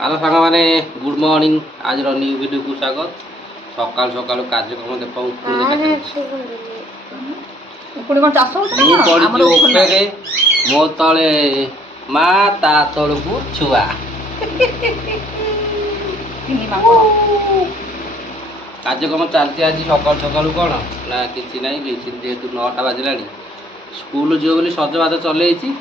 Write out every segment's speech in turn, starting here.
Hello सांग मैंने good morning आज न्यू वीडियो को स्वागत सकाल सकाल कार्यक्रम देखा मो तले मा ता तलू छुआ कार्यक्रम चलती आज सकाल सकाल कौन ना कि ना जेहेतु 9टा बाजिला स्कूल जीव बोली सजबाज चल लिसिन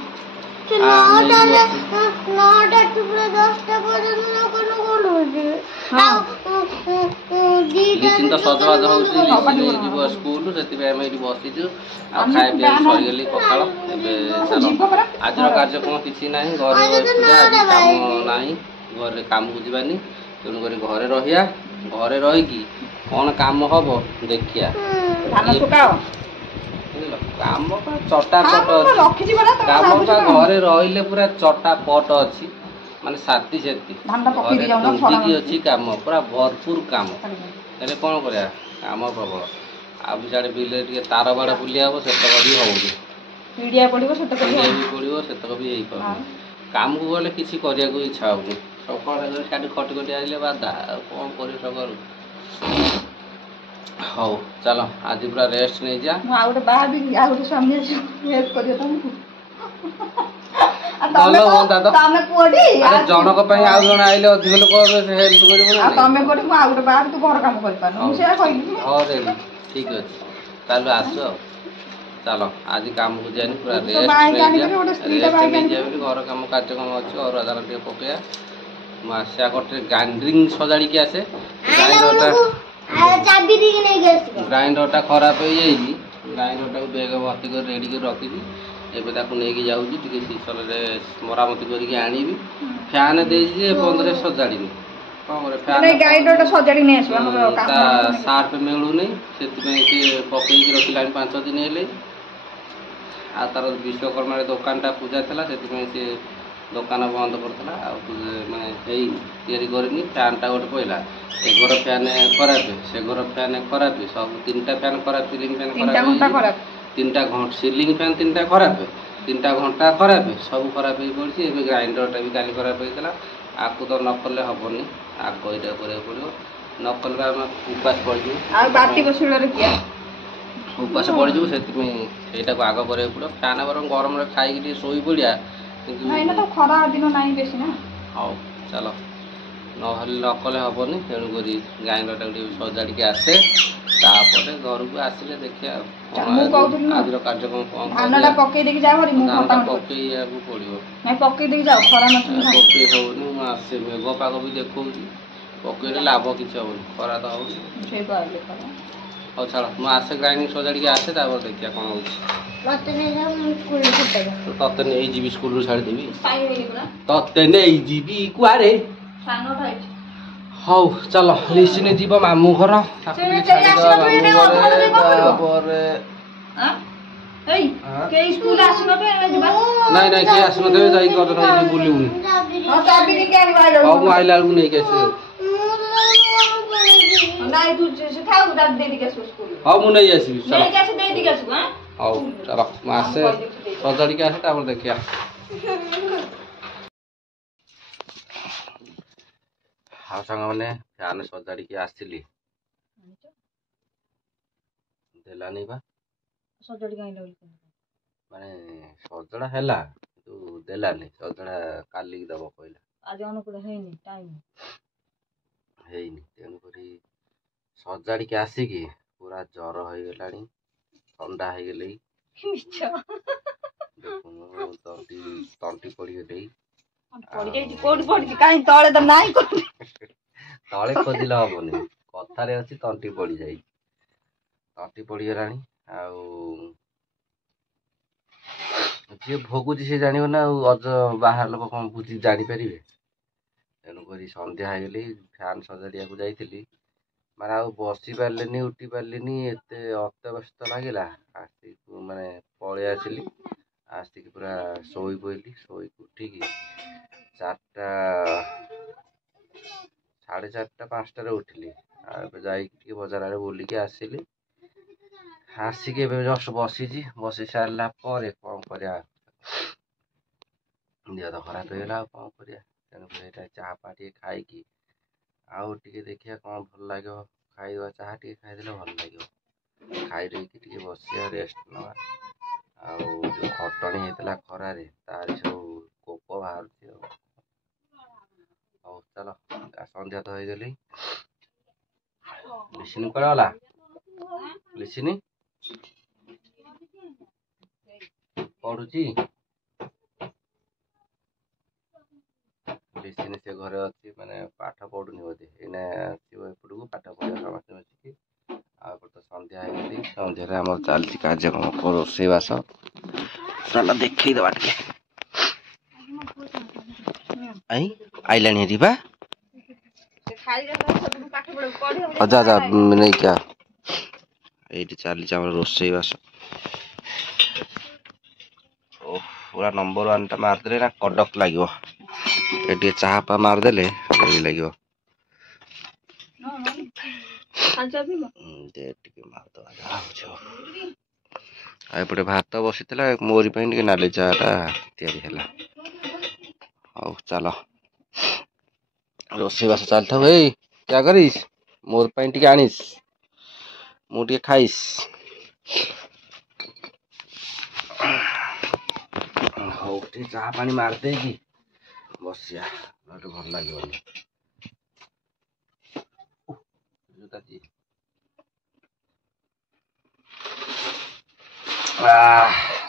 तो सजबाज हो स्कूल से बसीचु खाया सरीगली पखा चलो आज कार्यक्रम किसी ना घरे कम ना घरे कम को जावानी तेणुक घरे रहा घरे रहीकि कौन कम हम देखिया काम चटापट काम घरे रही पूरा चटापट अच्छी माने साथी सेती अच्छी काम पूरा भरपूर काम हेल्ले कौन कर काम प्रबल आगे साढ़े बिल तार बाड़ बुलिया हम से भी हो पड़ो से भी काम को गले किसी करने को इच्छा होनी सकाल खटी खटी आइले बाधा कौन कर सकाल हौ चलो आज पूरा रेस्ट नहीं जा जनक जन आइले अधिक लोग ठीक अच्छे आस चलो आज काम को जानी पूरा रेस्ट घर कम कार्यक्रम अच्छे और आधार पकड़ा मुझे गोटे ग्राइंडिंग सजाड़ी आसे ग्राइंडर टा खराब हो जाए ग्राइंडर टाक बेग भर्ती कर रेडी कर रखी नहीं जाऊँगी शीशल मरामती करके आनी फैन दे बंद सजाड़ी सार्फ मिलूनी से पकई रखिला 5 दिन है आ तार विश्वकर्मा दुकान टा पूजा था से दुकान बंद करता माने करनी फैन टा गोटे पड़ा एगर फैन खराब से घर फैन खराब सब 3टा फैन खराब सिलिंग फैन खराब 3टा सिलिंग फैन 3टा खराब 3टा घंटा खराब सब खराब हो पड़ी ग्राइंडर टा भी काली खराब होता आपको तो नकले हेनी आग यहाँ पड़ो नकल आम उपास पड़ो उपास पड़ो से आग कर पड़ो फैन बर गरम खाई शोई पड़ा तो खरा दिन ना बेसी ना हाँ चलो नकले हेनी तेणुक ग्राइंडर टाइम सजाड़ी आसे घर को आसिले देखिए आज कार्यक्रम कौन पकई पकई हूँ आसे मेघ पाग भी देखा पकड़े लाभ किसी हम खरा तो हाँ छाड़ मुझे ग्राइंडिंग सजाड़ी आसे देखिए कौन हो तत्ते नहीं जीवी स्कूल छाड़देवी तत्ते नहीं जीवी कुआरे हौ चलो लिसिने जीव मामू घर नाई नाई किए आसन बुलूनी आइला बेलू नहीं हाँ मुझे आसबी हौ चलो आसे सजाड़ी आसे देखिया हाँ सांग मैंने फैन सजाड़ी आसली देलानी बा माने सजड़ा है देलानी सजड़ा काली दब कहला आज अनुकूल हैनी तेणुक सजाड़ी आसिकी पूरा जर हो गला ठंडा हो गले तंटी पड़ी तले खोजिले हेनी कथार अच्छी तंटी पड़ जाए तंटी पड़गला जी भोगुची सी जान ना अज बाहर लोक कौन बुझी जापर तेणुक सन्ध्या हो गली फैन सजाड़ा को जाइली माने आ बसी पारे उठी पारे एत अत्यवस्थ लगिला माने पलि आसली आसिक पूरा शोई पड़ी शोक उठिकी 4टा 4:30 5टार उठिली जा बजार आड़े बुलिकी आसिली आसिक जस्ट बसी सारा कौन कर देह तो खराब होगा कौन कर ତେଣୁକରି ଏଇଟା ଚାହା ପା ଟିକେ ଖାଇକି ଆଉ ଟିକେ ଦେଖିବା କ'ଣ ଭଲ ଲାଗିବ ଖାଇବା। ଚାହା ଟିକେ ଖାଇଦେଲେ ଭଲ ଲାଗିବ। ଖାଇ ଦେଇକି ଟିକେ ବସିବା ରେଷ୍ଟ ନେବା। ଆଉ ଯେଉଁ ଖଟଣି ହେଇଥିଲା ଖରାରେ ତାର ସବୁ କୋପ ବାହାରୁଛି ଆଉ। ହଉ ଚାଲ ସନ୍ଧ୍ୟା ତ ହେଇଗଲି। ଲିସିନି କୁଆଡ଼େ ଗଲା? ଲିସିନି ପଢୁଛି? ଲିସିନି ସେ ଘରେ ଅଛି, ମାନେ ପାଠ ପଢୁନି ବୋଧେ। ଏଇନା ଆସିବ ଏପଟକୁ ପାଠ ପଢିବା ସମସ୍ତେ ମିଶିକି। ଆଉ ଏପଟେ ତ ସନ୍ଧ୍ୟା ହେଇଗଲି। ସନ୍ଧ୍ୟାରେ ଆମର ଚାଲିଛି କାର୍ଯ୍ୟକ୍ରମ ରୋଷେଇବାସ। ଚାଲ ଦେଖେଇଦବା ଟିକେ। ଆଇଲାଣି ହେରି ବା। ଯା ଯା ନେଇକି ଆ। ଏଇଠି ଚାଲିଛି ଆମର ରୋଷେଇବାସ। ପୁରା ନମ୍ବର 1 ଟା ମାରିଦେଲେ ନା କଡ଼କ ଲାଗିବ। ଏ ଟିକେ ଚାହା ପା ମାରିଦେଲେ ଲାଗିବ। ଟିକେ ମାରିଦବା ଯାହା ହଉଛି ହଉ। ଆଉ ଏପଟେ ଭାତ ବସିଥିଲା, ମୋରି ପାଇଁ ଟିକେ ନାଲି ଚାହା ଟା ତିଆରି ହେଲା। ହଉ ଚାଲ ରୋଷେଇବାସ ଚାଲିଥାଉ। ଏଇ क्या करिस मोर ପାଇଁ ଟିକେ ଆଣିସ୍, ମୁଁ ଟିକେ ଖାଇସ୍। ହଉ ଟିକେ ଚାହା ପାଣି ମାରିଦେଇକି ବସିବା, ନହେଲେ ଭଲ ଲାଗିବନି।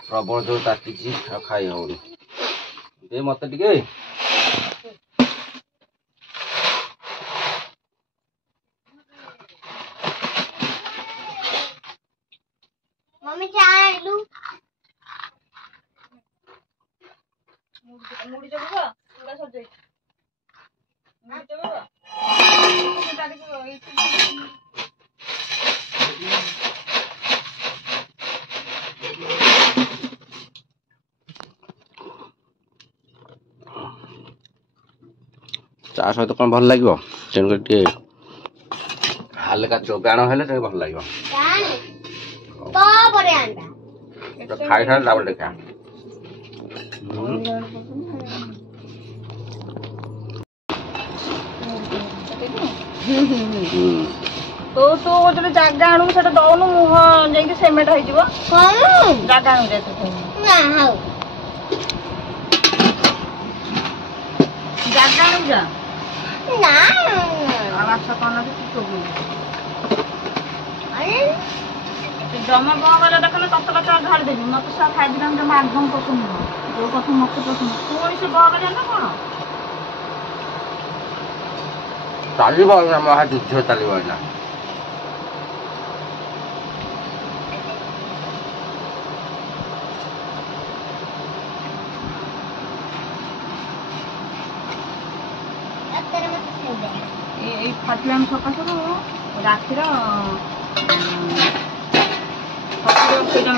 ପ୍ରବଳ ଯୋଉ ତାତିଛି ଆଉ ଖାଇ ହଉନି। ଦେ ମତେ ଟିକେ। मम्मी चाय आलू मुड़ी जब पूरा सब जाई मुड़ी जब तारीख चा सहित कौन भल लगे तेणुक हाल्का चोगाण हेले भल लगे। खाई सारे तापर देखा। तो तो गोटे जगह आणु से दौनु मुह जाइए सेमेट हो जगह आणु जाए जगह आणु जा आवाज कौन जमा कौन गला देखने तत कचा झाड़ी देवी मत सब खाई जमा एकदम पसंद जो कथा मत पसंद पुणी से बह गया ना कौन चलो युद्ध चलो ना फाटलाम सकाश रातिर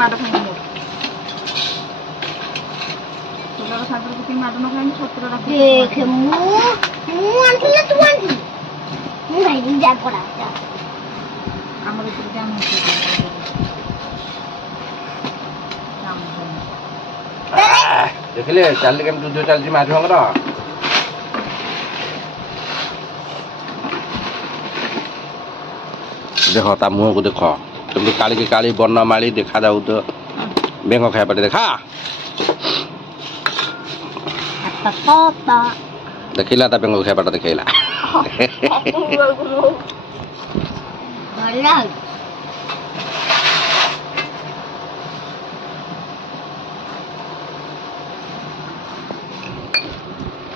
माड़ खाई सागर माड़ न खाई सतर देखिले चल केम युद्ध चलती माझर देख ता मुह को देख तुम काली की काली वर्णमाली देखा जाऊ तो बेंग खाया पटे देखा देखिला ता बेंग खाया पटे देखिला